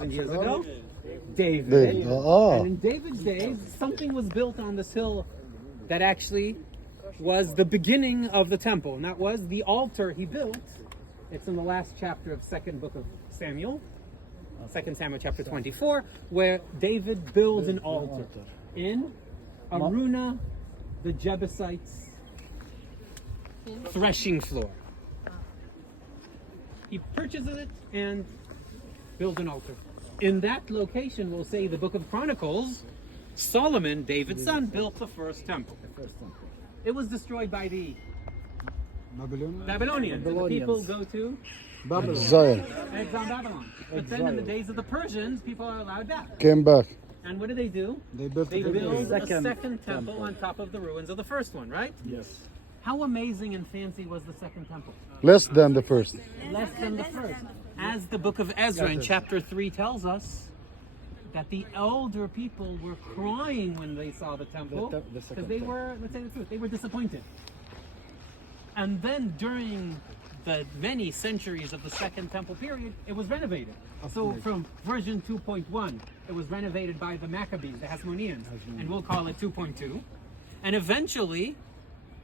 Years ago, David. David. Oh. And in David's days, something was built on this hill that actually was the beginning of the temple, and that was the altar he built. It's in the last chapter of second book of Samuel, 2 Samuel chapter 24, where David builds an altar in Aruna, the Jebusites' threshing floor. He purchases it and builds an altar. In that location, we'll say the book of Chronicles, Solomon, David's son, built the first temple. It was destroyed by the Babylonians. The people go to Exile. exile Babylon. But then in the days of the Persians, people are allowed back. Came back. And what do? They build a second temple on top of the ruins of the first one, right? Yes. How amazing and fancy was the second temple? Less than the first. Less than the first. As the book of Ezra in chapter 3 tells us, that the elder people were crying when they saw the temple, because they were, let's say the truth, they were disappointed. And then during the many centuries of the second temple period, it was renovated. So from version 2.1, it was renovated by the Maccabees, the Hasmoneans, and we'll call it 2.2. And eventually,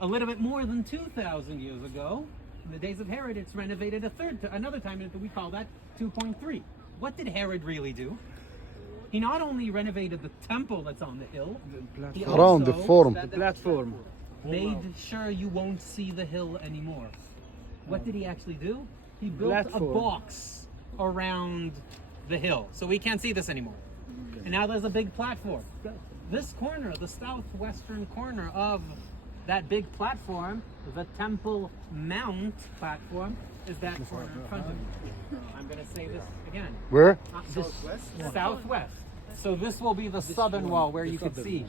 a little bit more than 2,000 years ago, in the days of Herod, it's renovated another time, and we call that 2.3. What did Herod really do? He not only renovated the temple that's on the hill, he Around the forum. Platform. made sure you won't see the hill anymore. What did he actually do? He built a box around the hill, so we can't see this anymore. And now there's a big platform. This corner, the southwestern corner of that big platform, the Temple Mount platform, is that corner in front of me. I'm going to say this again. Where? Southwest. So this will be the southern wall where you can see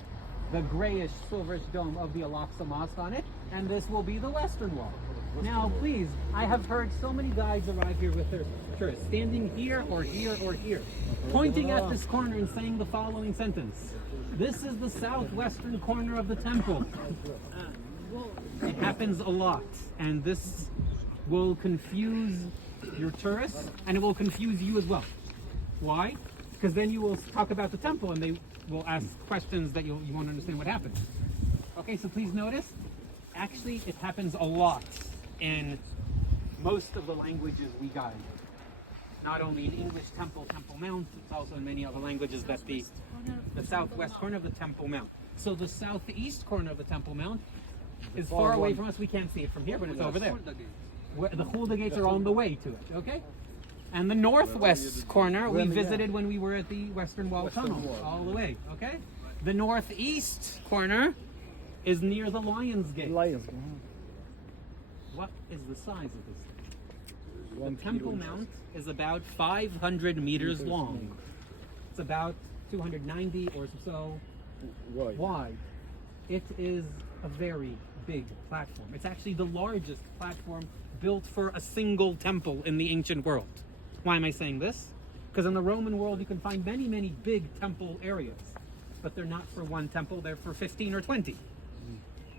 the grayish silverish dome of the Al-Aqsa Mosque on it, and this will be the western wall. Now please, I have heard so many guides arrive here with their tourists, standing here or here or here, pointing at this corner and saying the following sentence: "This is the southwestern corner of the temple." It happens a lot, and this will confuse your tourists, and it will confuse you as well. Why? Because then you will talk about the temple, and they will ask questions that you won't understand what happened. Okay, so please notice, actually it happens a lot in most of the languages we guide. Not only in English, Temple Mount, it's also in many other languages that the southwest corner of the Temple Mount. So the southeast corner of the Temple Mount is far away from us. We can't see it from here, but it's over there. The Hulda gates are on the way to it, okay? And the northwest corner we visited when we were at the Western Wall Tunnel, all the way, okay? The northeast corner is near the Lion's Gate. What is the size of this thing? The Temple Mount is about 500 meters long. It's about 290 or so wide. It is a very big platform. It's actually the largest platform built for a single temple in the ancient world. Why am I saying this? Because in the Roman world you can find many, many big temple areas, but they're not for one temple, they're for 15 or 20.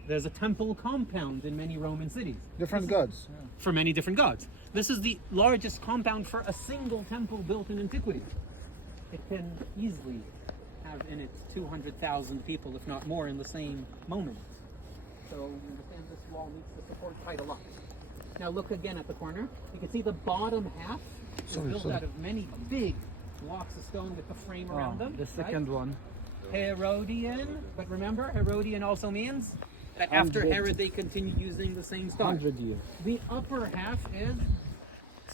There's a temple compound in many Roman cities. Different gods. For many different gods. This is the largest compound for a single temple built in antiquity. It can easily have in it 200,000 people, if not more, in the same moment. So you understand this wall needs to support quite a lot. Now look again at the corner. You can see the bottom half is built out of many big blocks of stone with the frame around them. The second one. Herodian, but remember, Herodian also means that after Herod they continued using the same style. 100 years. The upper half is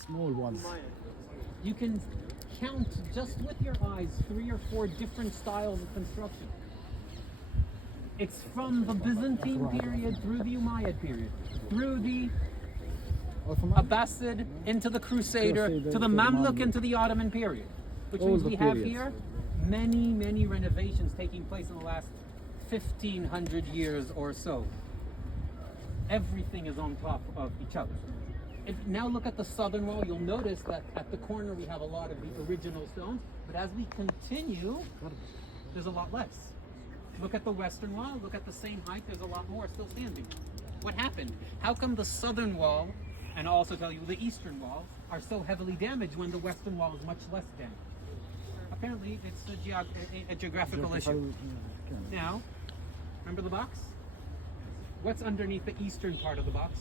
Small ones. you can count just with your eyes 3 or 4 different styles of construction. It's from the Byzantine period through the Umayyad period, through the Abbasid, into the Crusader, to the Mamluk, into the Ottoman period. Which means we have here many, many renovations taking place in the last 1,500 years or so. Everything is on top of each other. Now look at the southern wall. You'll notice that at the corner we have a lot of the original stones, but as we continue, there's a lot less. Look at the western wall, look at the same height, there's a lot more still standing. What happened? How come the southern wall, and I'll also tell you the eastern wall, are so heavily damaged when the western wall is much less damaged? apparently it's a geographical issue. Now, remember the box? What's underneath the eastern part of the box?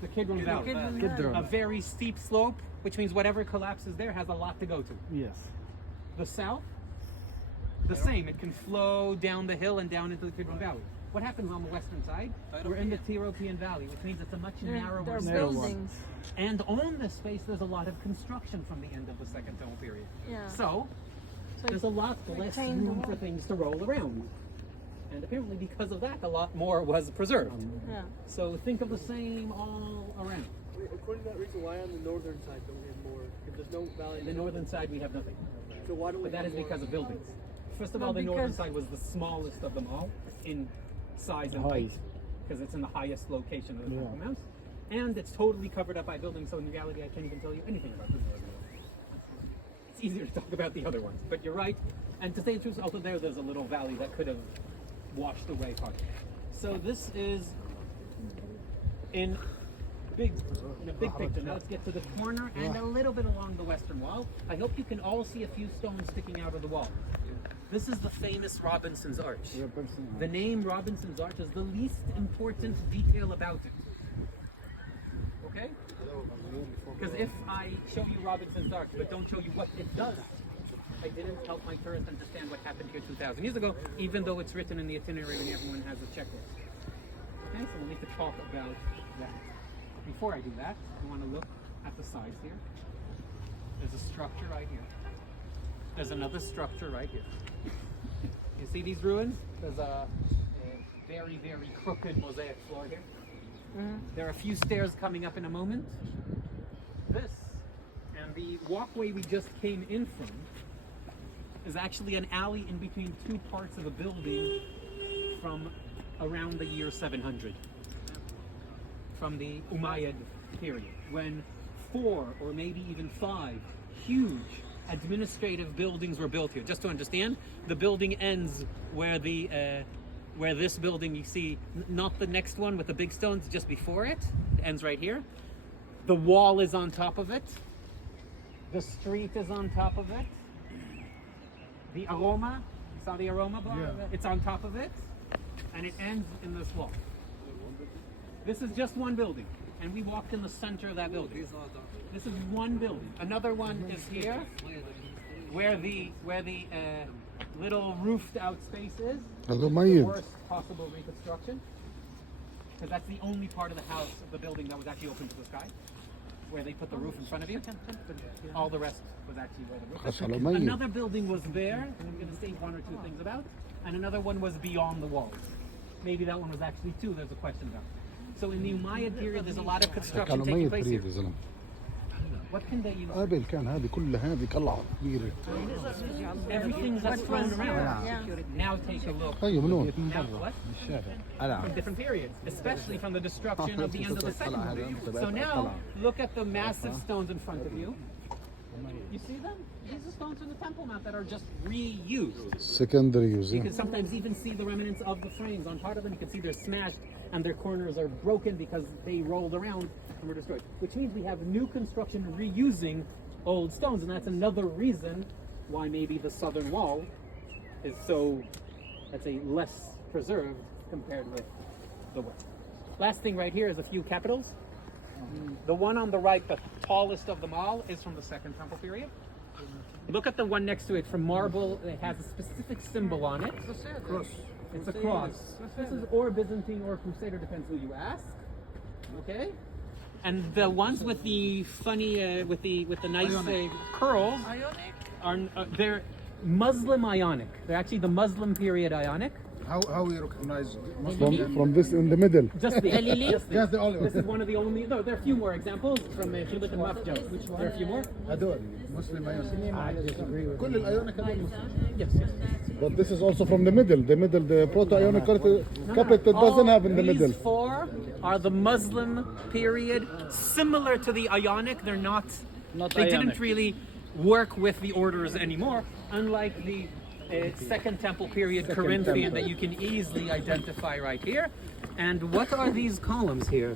The Kidron Valley. Kidron. A very steep slope, which means whatever collapses there has a lot to go to. Yes. The south, the same. It can flow down the hill and down into the Kidron Valley. What happens on the western side? We're in the Tyropean Valley, which means it's a much narrower There are space. buildings. And on this space, there's a lot of construction from the end of the Second Temple period. Yeah. So, So there's a lot less retained room the for wall. things to roll around. And apparently because of that, a lot more was preserved. Yeah. So think of the same all around. According to that reason, why on the northern side don't we have more? If there's no valley. The northern side, we have nothing. So why don't we? But that have is more? because of buildings. First of No, all, the northern because- side was the smallest of them all in size and Height. height, because it's in the highest location of the Temple Mount. And it's totally covered up by buildings, so in reality, I can't even tell you anything about this northern one. It's easier to talk about the other ones, but you're right. And to say the truth, also there's a little valley that could have washed away part of it. So this is in a big picture. Now let's get to the corner and a little bit along the western wall. I hope you can all see a few stones sticking out of the wall. This is the famous Robinson's Arch. The name Robinson's Arch is the least important detail about it. Okay? Because if I show you Robinson's Arch but don't show you what it does, I didn't help my tourists understand what happened here 2,000 years ago, even though it's written in the itinerary and everyone has a checklist. Okay, so we'll need to talk about that. Before I do that, I want to look at the sides here. There's a structure right here. There's another structure right here. You see these ruins? There's a very, very crooked mosaic floor here. There are a few stairs coming up in a moment. This and the walkway we just came in from is actually an alley in between two parts of a building from around the year 700. From the Umayyad period, when 4 or maybe even 5 huge administrative buildings were built here. Just to understand, the building ends where where this building you see, not the next one with the big stones, just before it. It ends right here. The wall is on top of it. The street is on top of it. The aroma, saw the aroma bar? It's on top of it. And it ends in this wall. This is just one building. And we walked in the center of that building. This is one building. Another one is here, where the little roofed out space is. هذا ميت. Worst possible reconstruction. Because that's the only part of the house, of the building that was actually open to the sky. Where they put the roof in front of you. All the rest was actually where the roof was. خلاص على ميت. Another building was there, and I'm going to say one or two things about. And another one was beyond the walls. Maybe that one was actually 2, there's a question about. So in the Umayyad period, there's a lot of construction كانوا taking ميت place here. بريد يا زلمه. What can they use? قبل كان هذه كلها هذه قلعه كبيره. Everything that's thrown around. Yeah. Now take a look. ايوه من هون. Now what? From different periods, especially from the destruction of the end of the second period. So now, look at the massive stones in front of you. You see them? These are stones from the Temple Mount that are just reused. secondary use. You can sometimes even see the remnants of the frames on part of them. You can see they're smashed and their corners are broken because they rolled around and were destroyed. Which means we have new construction reusing old stones, and that's another reason why maybe the southern wall is so, let's say, less preserved compared with the west. Last thing right here is a few capitals. The one on the right, the tallest of them all, is from the Second Temple period. Look at the one next to it from marble. It has a specific symbol on it. It's a cross. This is or Byzantine or Crusader, depends who you ask. Okay? And the ones with the funny, with the nice curls, are they're Muslim Ionic. They're actually the Muslim period Ionic. How we recognize From this in the middle. Just the just Yes, the only This is one of the only. No, there are a few more examples from Khilbat and Mafjah. There are a few more. هذول مسلم ايونيك كل الايونيك هذول Yes, yes. But this is also from the middle. The proto-ionic couplet that doesn't have in the middle. These 4 are the Muslim period, similar to the Ionic. They're not. They didn't really work with the orders anymore, unlike the Second Temple period Corinthian that you can easily identify right here. And what are these columns here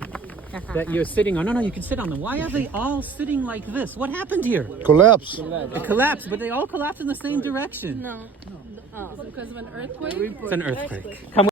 that you're sitting on? No, you can sit on them. Why are they all sitting like this? What happened here? Collapse. It collapsed, but they all collapsed in the same direction. No. Because of an earthquake? It's an earthquake. Come